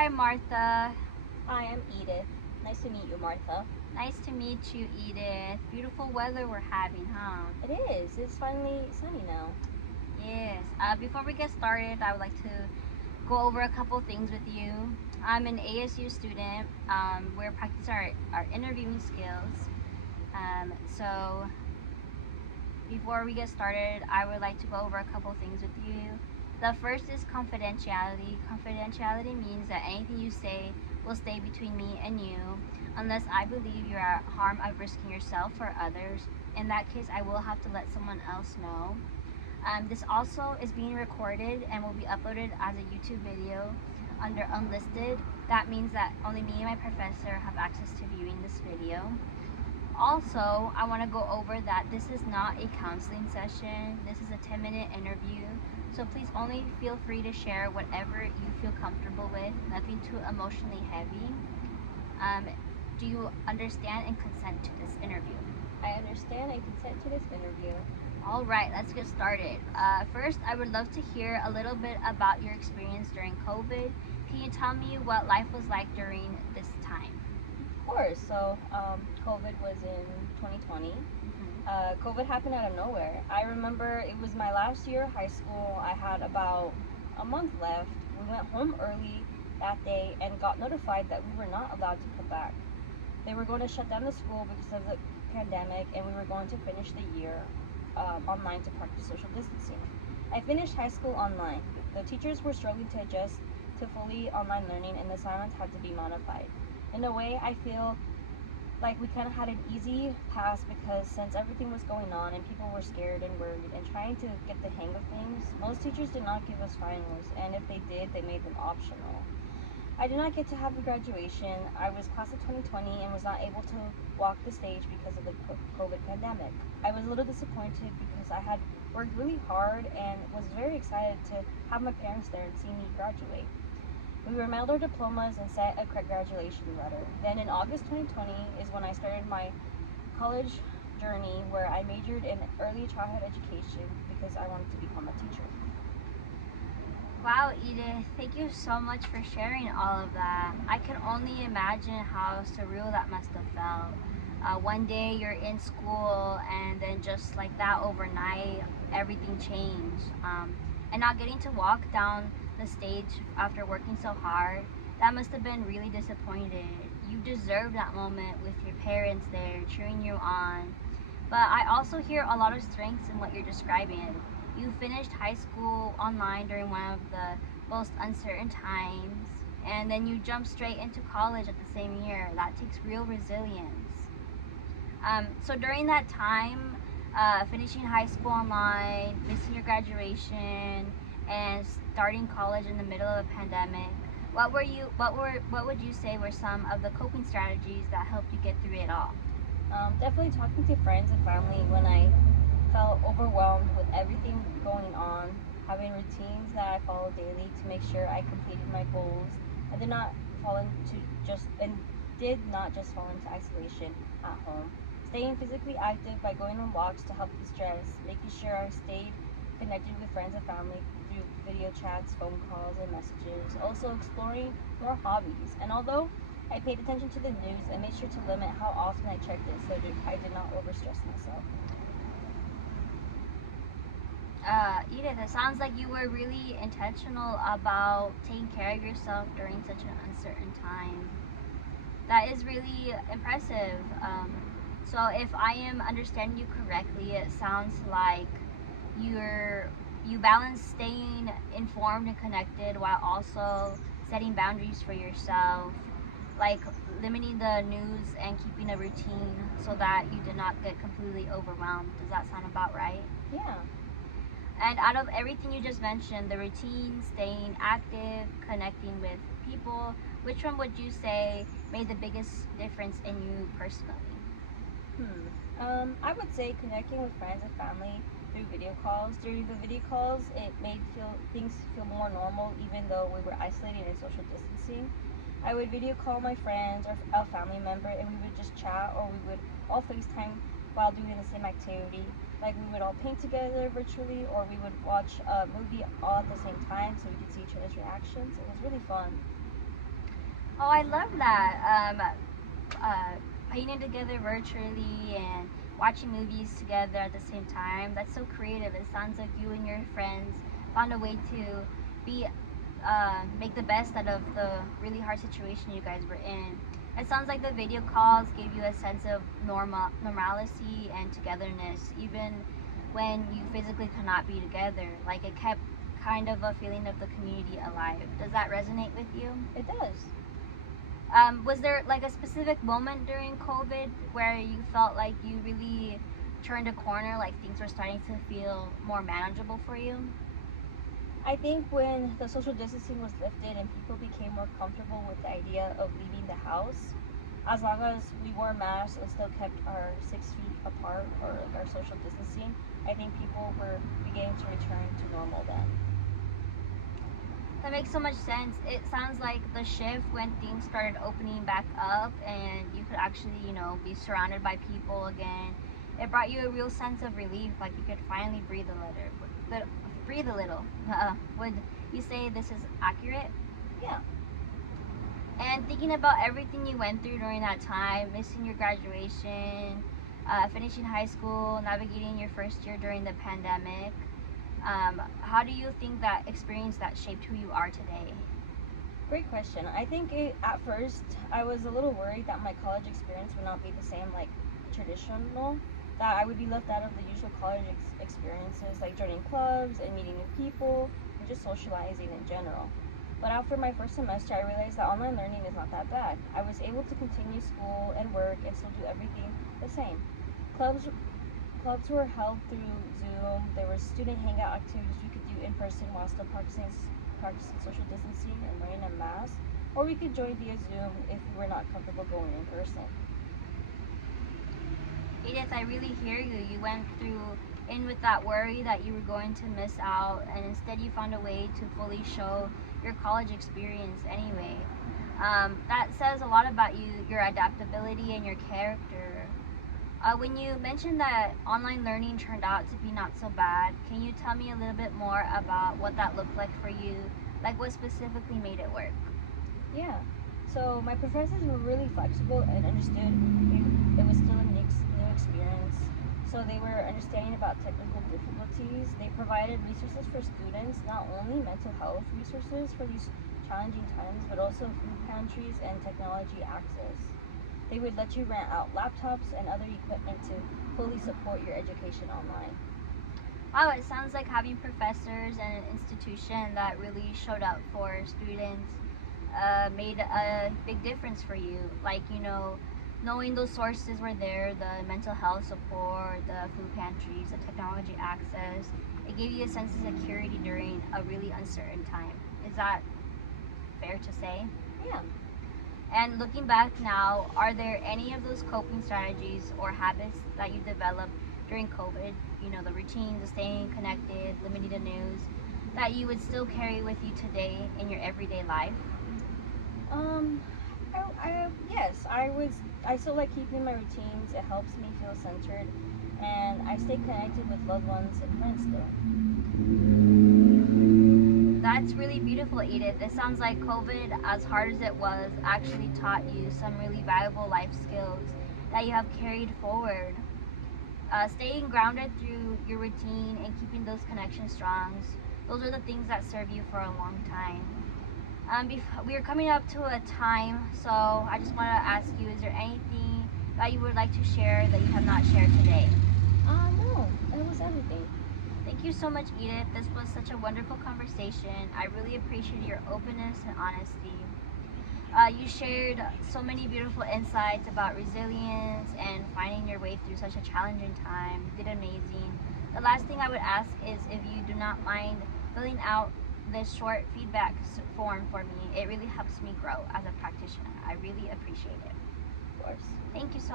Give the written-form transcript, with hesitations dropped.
Hi, Martha. Hi, I'm Edith. Nice to meet you, Martha. Nice to meet you, Edith. Beautiful weather we're having, huh? It is. It's finally sunny now. Yes. Before we get started, I would like to go over a couple things with you. I'm an ASU student. We're practicing our interviewing skills. So before we get started, I would like to go over a couple things with you. The first is confidentiality. Confidentiality means that anything you say will stay between me and you, unless I believe you're at harm of risking yourself or others. In that case, I will have to let someone else know. This also is being recorded and will be uploaded as a YouTube video under unlisted. That means that only me and my professor have access to viewing this video. Also, I want to go over that this is not a counseling session. This is a 10-minute interview. So please only feel free to share whatever you feel comfortable with, nothing too emotionally heavy. Do you understand and consent to this interview? I understand and consent to this interview. All right, let's get started. First, I would love to hear a little bit about your experience during COVID. Can you tell me what life was like during this time? Of course. COVID was in 2020. COVID happened out of nowhere. I remember it was my last year of high school. I had about a month left. We went home early that day and got notified that we were not allowed to come back. They were going to shut down the school because of the pandemic, and we were going to finish the year online to practice social distancing. I finished high school online. The teachers were struggling to adjust to fully online learning, and the assignments had to be modified. In a way, I feel like we kind of had an easy pass because since everything was going on and people were scared and worried and trying to get the hang of things, most teachers did not give us finals, and if they did, they made them optional. I did not get to have a graduation. I was class of 2020 and was not able to walk the stage because of the COVID pandemic. I was a little disappointed because I had worked really hard and was very excited to have my parents there and see me graduate. We were mailed our diplomas and sent a graduation letter. Then in August 2020 is when I started my college journey, where I majored in early childhood education because I wanted to become a teacher. Wow, Edith, thank you so much for sharing all of that. I can only imagine how surreal that must have felt. One day you're in school, and then just like that overnight, everything changed. And not getting to walk down the stage after working so hard, that must have been really disappointing. You deserve that moment with your parents there cheering you on. But I also hear a lot of strengths in what you're describing. You finished high school online during one of the most uncertain times, and then you jump straight into college at the same year. That takes real resilience. So during that time, finishing high school online, missing your graduation, and starting college in the middle of a pandemic, what would you say were some of the coping strategies that helped you get through it all? Definitely talking to friends and family when I felt overwhelmed with everything going on, having routines that I followed daily to make sure I completed my goals and fall into just and did not just fall into isolation at home. Staying physically active by going on walks to help de-stress, making sure I stayed connected with friends and family through video chats, phone calls, and messages. Also exploring more hobbies. And although I paid attention to the news, I made sure to limit how often I checked it so that I did not overstress myself. Edith, it sounds like you were really intentional about taking care of yourself during such an uncertain time. That is really impressive. So if I am understanding you correctly, it sounds like you balance staying informed and connected while also setting boundaries for yourself, like limiting the news and keeping a routine so that you did not get completely overwhelmed. Does that sound about right? Yeah. And out of everything you just mentioned, the routine, staying active, connecting with people, which one would you say made the biggest difference in you personally? I would say connecting with friends and family through video calls. During the video calls, it made things feel more normal, even though we were isolated and social distancing. I would video call my friends or a family member, and we would just chat, or we would all FaceTime while doing the same activity. Like we would all paint together virtually, or we would watch a movie all at the same time so we could see each other's reactions. It was really fun. Oh, I love that. Painting together virtually and watching movies together at the same time. That's so creative. It sounds like you and your friends found a way to be make the best out of the really hard situation you guys were in. It sounds like the video calls gave you a sense of normalcy and togetherness, even when you physically could not be together. Like it kept kind of a feeling of the community alive. Does that resonate with you? It does. Was there like a specific moment during COVID where you felt like you really turned a corner, like things were starting to feel more manageable for you? I think when the social distancing was lifted and people became more comfortable with the idea of leaving the house, as long as we wore masks and still kept our 6 feet apart or like our social distancing, I think people were beginning to return to normal then. That makes so much sense. It sounds like the shift when things started opening back up and you could actually, be surrounded by people again. It brought you a real sense of relief, like you could finally breathe a little. Breathe a little. Would you say this is accurate? Yeah. And thinking about everything you went through during that time, missing your graduation, finishing high school, navigating your first year during the pandemic, how do you think that experience that shaped who you are today? Great question. I think at first I was a little worried that my college experience would not be the same like traditional, that I would be left out of the usual college experiences like joining clubs and meeting new people and just socializing in general. But after my first semester, I realized that online learning is not that bad. I was able to continue school and work and still do everything the same. Clubs Clubs were held through Zoom. There were student hangout activities we could do in person while still practicing social distancing and wearing a mask. Or we could join via Zoom if we were not comfortable going in person. Edith, I really hear you. You went through in with that worry that you were going to miss out, and instead you found a way to fully show your college experience anyway. That says a lot about you, your adaptability, and your character. When you mentioned that online learning turned out to be not so bad, can you tell me a little bit more about what that looked like for you? Like what specifically made it work? Yeah. So my professors were really flexible and understood it was still a new experience. So they were understanding about technical difficulties. They provided resources for students, not only mental health resources for these challenging times, but also food pantries and technology access. They would let you rent out laptops and other equipment to fully support your education online. Wow, it sounds like having professors and an institution that really showed up for students made a big difference for you. Like, knowing those sources were there, the mental health support, the food pantries, the technology access, it gave you a sense of security during a really uncertain time. Is that fair to say? Yeah. And looking back now, are there any of those coping strategies or habits that you developed during COVID, the routines, the staying connected, limiting the news, that you would still carry with you today in your everyday life? Um, yes, I still like keeping my routines. It helps me feel centered, and I stay connected with loved ones and friends still. That's really beautiful, Edith. It sounds like COVID, as hard as it was, actually taught you some really valuable life skills that you have carried forward. Staying grounded through your routine and keeping those connections strong, those are the things that serve you for a long time. We are coming up to a time, so I just want to ask you, is there anything that you would like to share that you have not shared today? No, that was everything. Thank you so much, Edith. This was such a wonderful conversation. I really appreciate your openness and honesty. You shared so many beautiful insights about resilience and finding your way through such a challenging time. You did amazing. The last thing I would ask is if you do not mind filling out this short feedback form for me. It really helps me grow as a practitioner. I really appreciate it. Of course. Thank you so